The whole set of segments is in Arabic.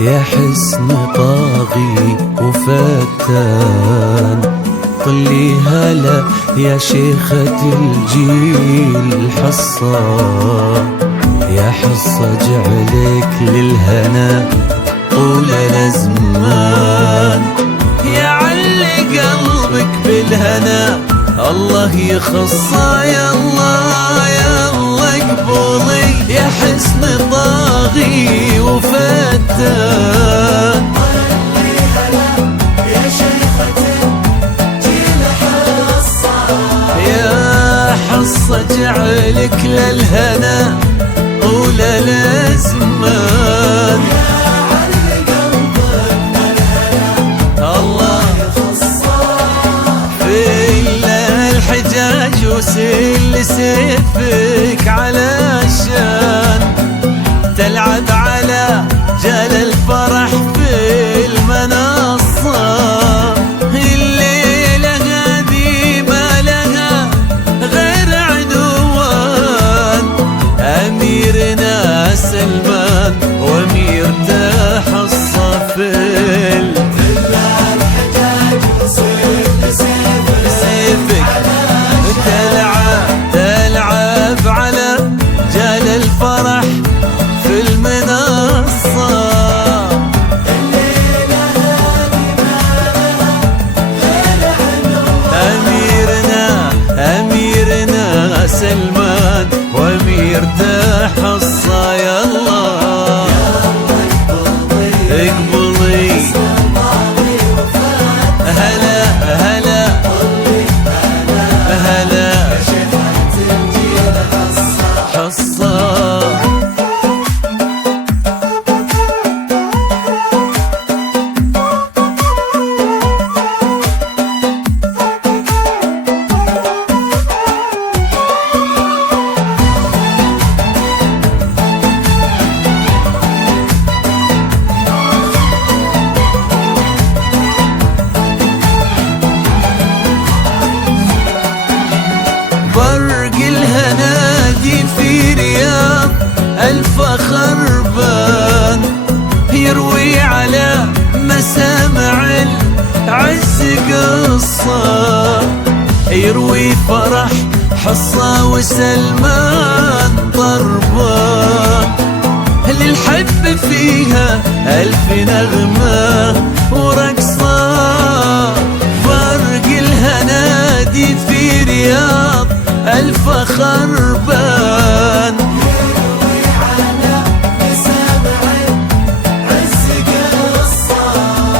يا حسن طاغي وفتان، طلي هلا يا شيخة الجيل حصة، يا حصة جعلك للهنا طول الأزمان، يا علي قلبك بالهنا الله يخصه، يا الله يا الله اقبلي يا حسن طاغي وفتان، يا شيخة الجيل حصة، يا حصة جعلك للهنا طول الأزمان، وسل سيفك علشان تلعب على جال الفرح في المنصة، الليلة هذه ما لها غير عنوان، أميرنا سلمان وأميرته حصة في تلعب على جال الفرح في المنصة، الليلة هذه ما لها غير عنوان، أميرنا سلمان وأميرته حصة، يا الله اقبلي هلا هلا هلا حصة. برق الهنادي في رياض الفخربان، يروي على مسامع العز قصة، يروي فرح حصة وسلمان ضربان، للحب فيها ألف نغمة ورقصة، برق الهنادي في رياض الفخربان، يروي على مسامع العز قصة،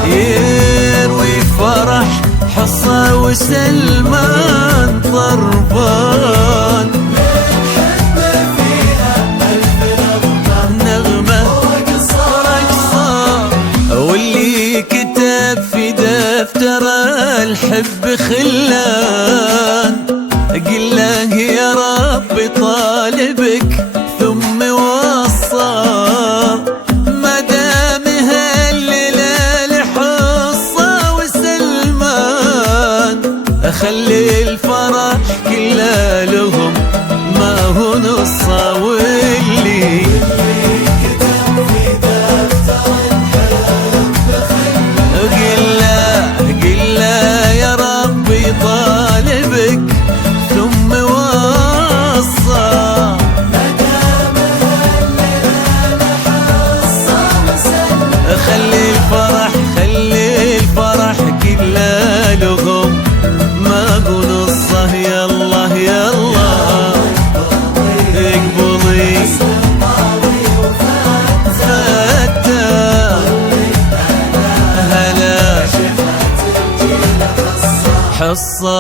يروي فرح حصة وسلمان ضربان، الحب فيها ألف نغمة ورقصة، واللي كتب في دفتر الحب خلان، قل له يا رب طالبك ثم وصى، ما دام هالليلة لحصة وسلمان، خلي الفرح كله لهم ما هو نصه، واللي كتب في دفتر الحب قل له يا ربي طالبك ثم وصى، ما دام هالليلة لحصة وسلمان، خلي الفرح كله لهم ما هو نصه، يا الله يا الله اقبلي فتان هلا حصة.